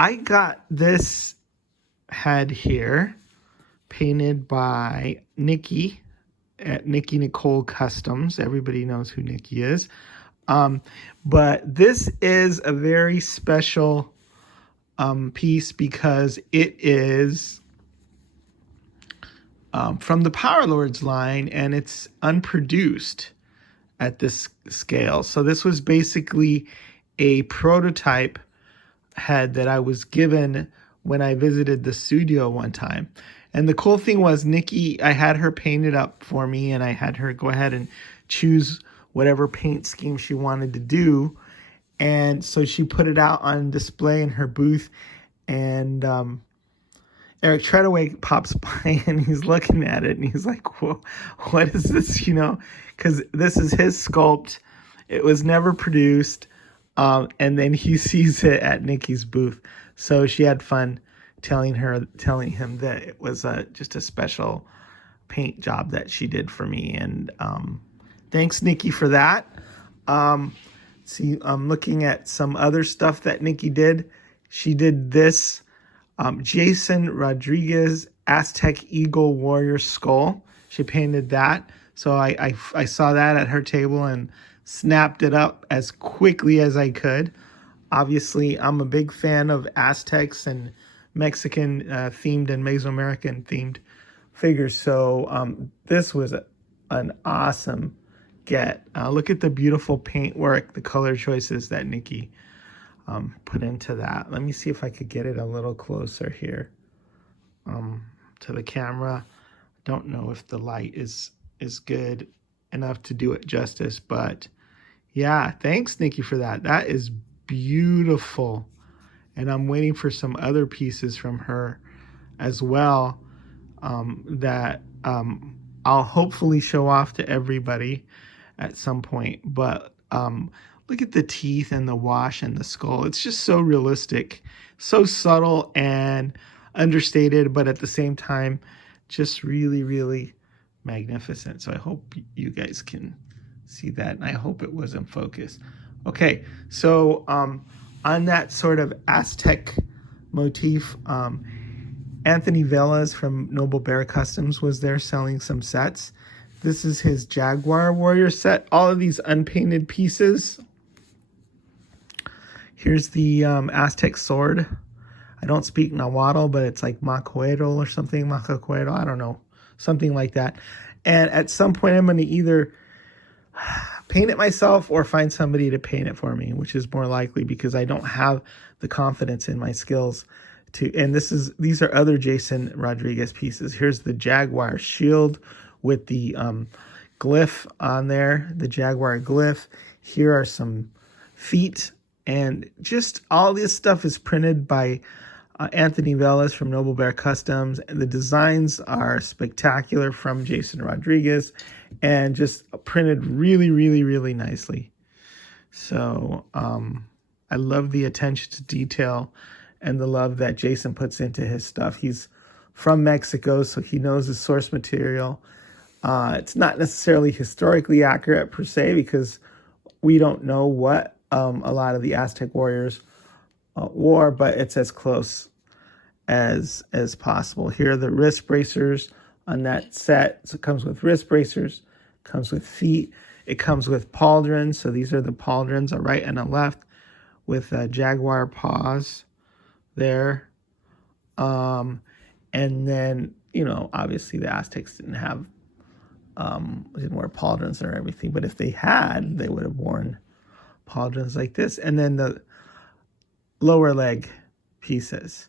I got this head here painted by Nikki at Nikole Customs. Everybody knows who Nikki is. But this is a very special piece because it is from the Power Lords line, and it's unproduced at this scale. So this was basically a prototype head that I was given when I visited the studio one time. And the cool thing was Nikki, I had her paint it up for me, and I had her go ahead and choose whatever paint scheme she wanted to do. And so she put it out on display in her booth, and Eric Treadaway pops by and he's looking at it and he's like, "Whoa, what is this?" Because this is his sculpt. It was never produced. And then he sees it at Nikki's booth. So she had fun telling him that it was just a special paint job that she did for me. And thanks, Nikki, for that. See, I'm looking at some other stuff that Nikki did. She did this Jason Rodriguez Aztec Eagle Warrior Skull. She painted that. So I saw that at her table and snapped it up as quickly as I could. Obviously, I'm a big fan of Aztecs and Mexican themed and Mesoamerican themed figures. So this was an awesome get. Look at the beautiful paint work, the color choices that Nikki put into that. Let me see if I could get it a little closer here to the camera. Don't know if the light is good enough to do it justice, but yeah, thanks, Nikki, for that. That is beautiful. And I'm waiting for some other pieces from her as well that I'll hopefully show off to everybody at some point. But look at the teeth and the wash and the skull. It's just so realistic, so subtle and understated, but at the same time, just really, really magnificent. So I hope you guys can see that, and I hope it was in focus. Okay, so on that sort of Aztec motif, Anthony Velas from Noble Bear Customs was there selling some sets. This is his Jaguar Warrior set. All of these unpainted pieces. Here's the Aztec sword. I don't speak Nahuatl, but it's like Macoero or something. Macacoero, I don't know. Something like that. And at some point, I'm going to either paint it myself or find somebody to paint it for me, which is more likely because I don't have the confidence in my skills to. And these are other Jason Rodriguez pieces. Here's the Jaguar shield with the glyph on there, the Jaguar glyph. Here are some feet, and just all this stuff is printed by Anthony Velas from Noble Bear Customs. And the designs are spectacular from Jason Rodriguez and just printed really, really, really nicely. So I love the attention to detail and the love that Jason puts into his stuff. He's from Mexico, so he knows his source material. It's not necessarily historically accurate per se because we don't know what a lot of the Aztec warriors wore, but it's as close as possible. Here are the wrist bracers on that set. So it comes with wrist bracers, comes with feet. It comes with pauldrons. So these are the pauldrons, a right and a left, with jaguar paws there. And then, obviously the Aztecs didn't wear pauldrons or everything, but if they had, they would have worn pauldrons like this. And then the lower leg pieces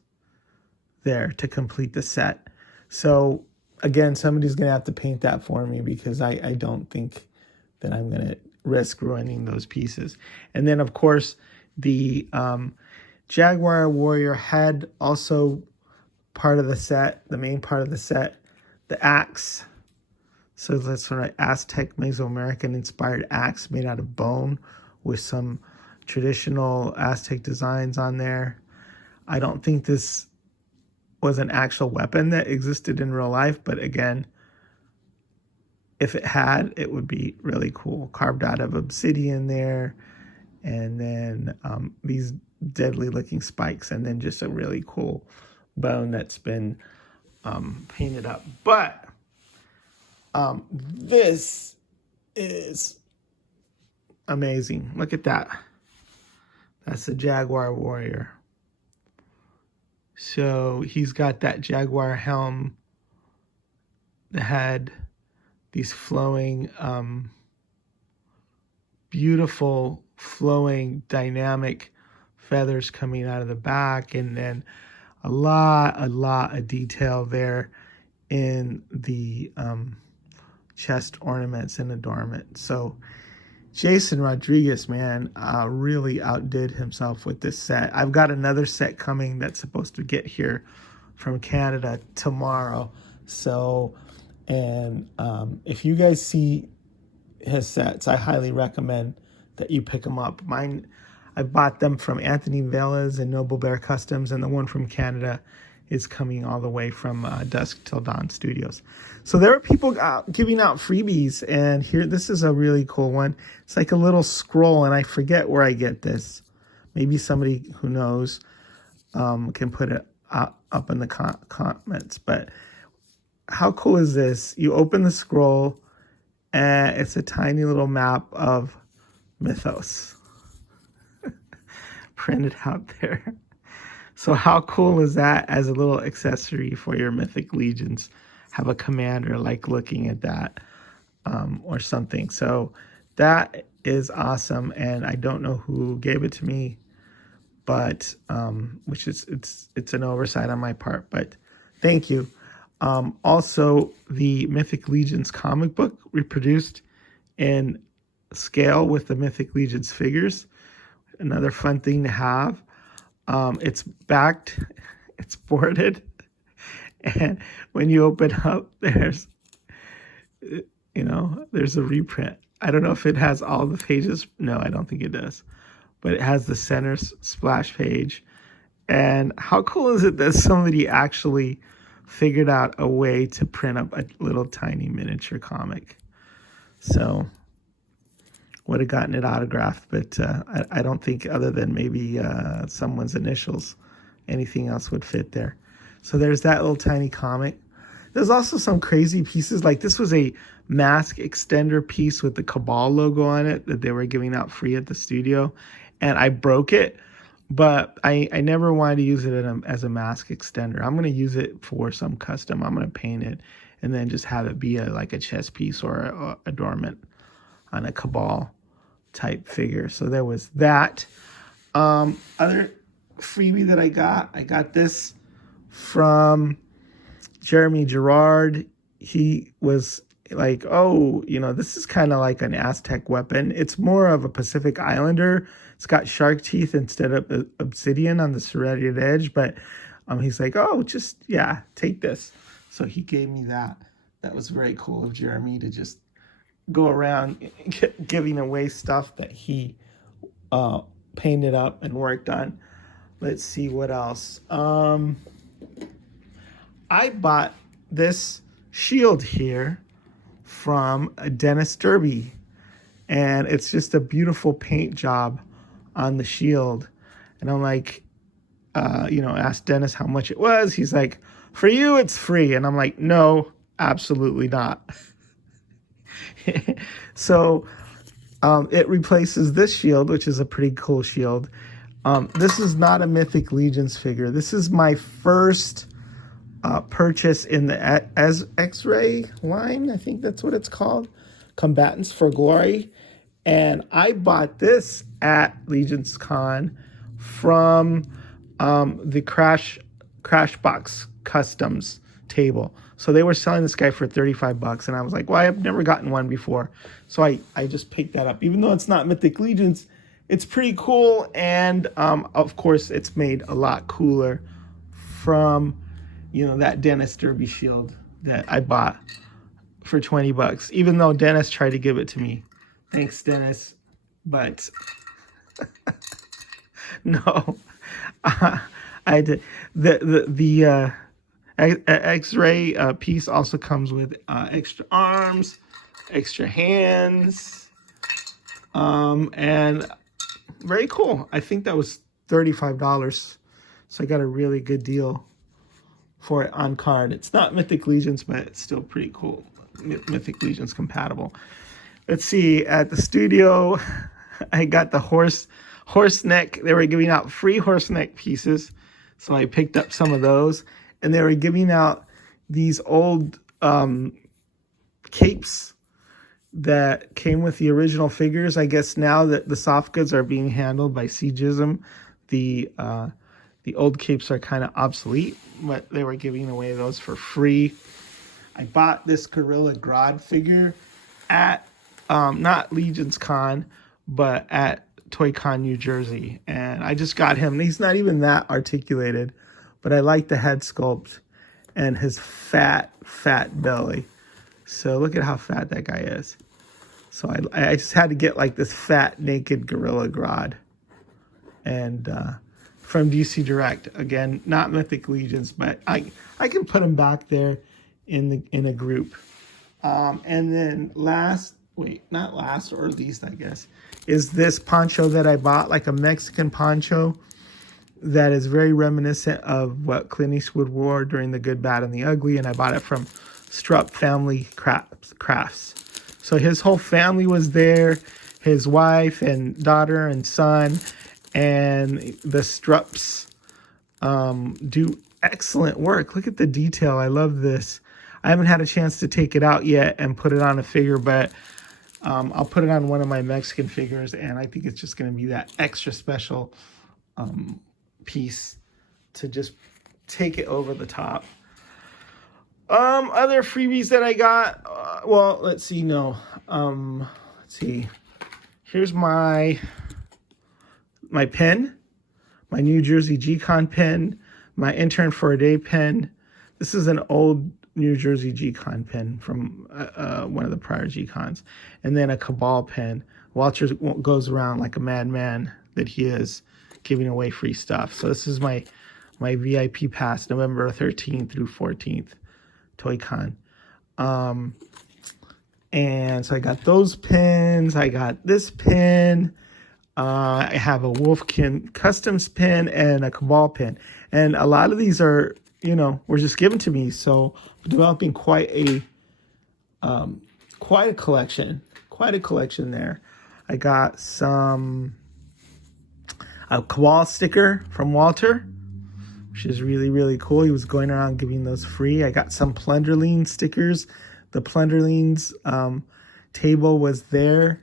there to complete the set. So again, somebody's going to have to paint that for me because I don't think that I'm going to risk ruining those pieces. And then, of course, the Jaguar Warrior head, also part of the set, the main part of the set, the axe. So that's sort of Aztec Mesoamerican inspired axe made out of bone with some traditional Aztec designs on there. I don't think this was an actual weapon that existed in real life, but again, if it had, it would be really cool. Carved out of obsidian there. And then these deadly looking spikes, and then just a really cool bone that's been painted up. But this is amazing. Look at that. That's the Jaguar Warrior. So he's got that Jaguar helm that had these flowing, beautiful, flowing, dynamic feathers coming out of the back, and then a lot of detail there in the chest ornaments and adornment. So Jason Rodriguez, man, really outdid himself with this set. I've got another set coming that's supposed to get here from Canada tomorrow. So, and if you guys see his sets, I highly recommend that you pick them up. Mine, I bought them from Anthony Velas and Noble Bear Customs, and the one from Canada is coming all the way from Dusk Till Dawn Studios. So there are people giving out freebies, and here, this is a really cool one. It's like a little scroll, and I forget where I get this. Maybe somebody who knows can put it up in the comments. But how cool is this? You open the scroll, and it's a tiny little map of Mythos printed out there. So how cool is that as a little accessory for your Mythic Legions? Have a commander like looking at that or something. So that is awesome, and I don't know who gave it to me, but which is it's an oversight on my part, but thank you. Also, the Mythic Legions comic book reproduced in scale with the Mythic Legions figures. Another fun thing to have. It's backed, it's boarded, and when you open up, there's a reprint. I don't know if it has all the pages. No, I don't think it does. But it has the center splash page. And how cool is it that somebody actually figured out a way to print up a little tiny miniature comic? So would have gotten it autographed, but I don't think, other than maybe someone's initials, anything else would fit there. So there's that little tiny comic. There's also some crazy pieces. Like this was a mask extender piece with the Cabal logo on it that they were giving out free at the studio. And I broke it, but I never wanted to use it as a mask extender. I'm going to use it for some custom. I'm going to paint it and then just have it be like a chess piece or a adornment on a Cabal type figure. So there was that. Other freebie that I got this from Jeremy Girard. He was like, oh, this is kind of like an Aztec weapon. It's more of a Pacific Islander. It's got shark teeth instead of obsidian on the serrated edge. But he's like, oh, take this. So he gave me that. That was very cool of Jeremy to just go around giving away stuff that he painted up and worked on. Let's see what else. I bought this shield here from Dennis Derby, and it's just a beautiful paint job on the shield. And I'm like, asked Dennis how much it was. He's like, for you, it's free. And I'm like, no, absolutely not. So it replaces this shield, which is a pretty cool shield. This is not a Mythic Legions figure. This is my first purchase in the X-Ray line. I think that's what it's called. Combatants for Glory. And I bought this at Legions Con from the Crashbox Customs table. So they were selling this guy for $35, and I was like, well, I've never gotten one before. So I just picked that up. Even though it's not Mythic Legions, it's pretty cool, and of course, it's made a lot cooler from, that Dennis Derby shield that I bought for $20. Even though Dennis tried to give it to me. Thanks, Dennis. But no, I did the X-ray piece also comes with extra arms, extra hands, and very cool. I think that was $35. So I got a really good deal for it on card. It's not Mythic Legions, but it's still pretty cool. Mythic Legions compatible. Let's see, at the studio, I got the horse neck. They were giving out free horse neck pieces, so I picked up some of those. And they were giving out these old capes that came with the original figures. I guess now that the soft goods are being handled by Siegism, the old capes are kind of obsolete, but they were giving away those for free. I bought this Gorilla Grodd figure at not Legion's Con, but at Toy Con, New Jersey. And I just got him. He's not even that articulated, but I like the head sculpt and his fat belly. So look at how fat that guy is. So I just had to get like this fat, naked Gorilla Grodd. And from DC Direct, again, not Mythic Legions, but I can put him back there in a group. And then not last or least, I guess, is this poncho that I bought, like a Mexican poncho that is very reminiscent of what Clint Eastwood wore during The Good, Bad, and the Ugly. And I bought it from Strupp Family Crafts. So his whole family was there, his wife and daughter and son, and the Strupps do excellent work. Look at the detail. I love this. I haven't had a chance to take it out yet and put it on a figure, but I'll put it on one of my Mexican figures, and I think it's just going to be that extra special piece to just take it over the top. Other freebies that I got, well, let's see, let's see. Here's my pen, my New Jersey G-Con pen, my Intern for a Day pen. This is an old New Jersey G-Con pen from one of the prior G-Cons. And then a Cabal pen. Walter goes around like a madman that he is, giving away free stuff. So this is my VIP pass, November 13th through 14th, ToyCon. And so I got those pins. I got this pin. I have a Wolfkin Customs pin and a Cabal pin. And a lot of these are, were just given to me. So I'm developing quite a collection. Quite a collection there. I got a Cabal sticker from Walter, which is really, really cool. He was going around giving those free. I got some Plunderline stickers. The Plunderlines table was there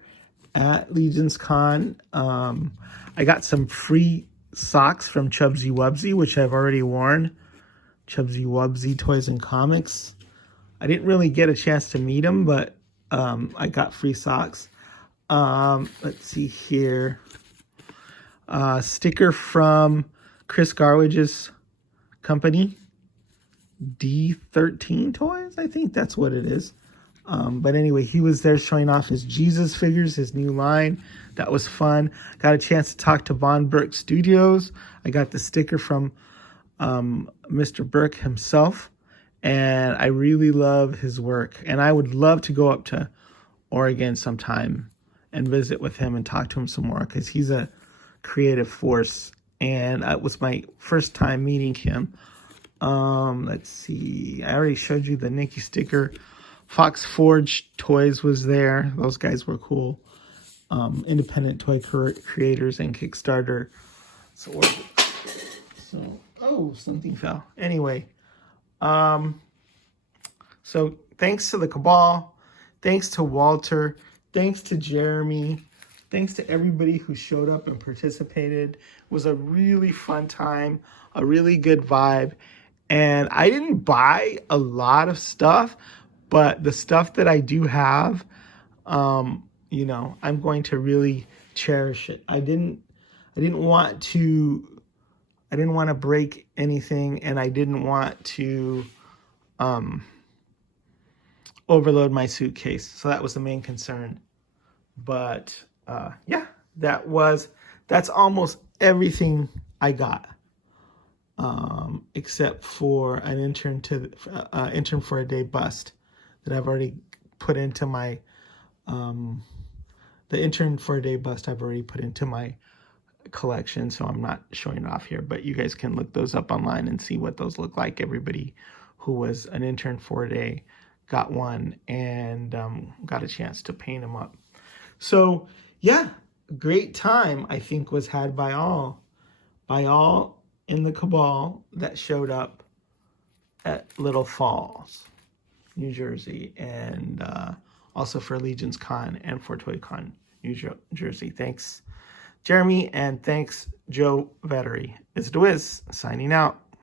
at Legion's Con. I got some free socks from Chubsy Wubsy, which I've already worn. Chubsy Wubsy Toys and Comics. I didn't really get a chance to meet him, but I got free socks. Let's see here. Sticker from Chris Garwidge's company, D13 Toys, I think that's what it is. But anyway, he was there showing off his Jesus figures, his new line. That was fun. Got a chance to talk to Von Burke Studios. I got the sticker from Mr. Burke himself, and I really love his work. And I would love to go up to Oregon sometime and visit with him and talk to him some more, because he's a creative force, and it was my first time meeting him. Let's see. I already showed you the Nikki sticker. Fox Forge Toys was there. Those guys were cool. Independent toy creators and Kickstarter. So, oh, something fell. Anyway, so thanks to the Cabal, thanks to Walter, thanks to Jeremy, thanks to everybody who showed up and participated. It was a really fun time, a really good vibe. And I didn't buy a lot of stuff, but the stuff that I do have, I'm going to really cherish it. I didn't want to break anything, and I didn't want to overload my suitcase. So that was the main concern. But yeah, that's almost everything I got. Except for an intern for a day bust that I've already put into my the intern for a day bust I've already put into my collection, so I'm not showing it off here, but you guys can look those up online and see what those look like. Everybody who was an intern for a day got one and got a chance to paint them up. So yeah, great time I think was had by all in the cabal that showed up at Little Falls, New Jersey, and also for Legion's Con and for ToyCon New Jersey. Thanks, Jeremy, and thanks, Joe Veteri. It's The Wiz, signing out.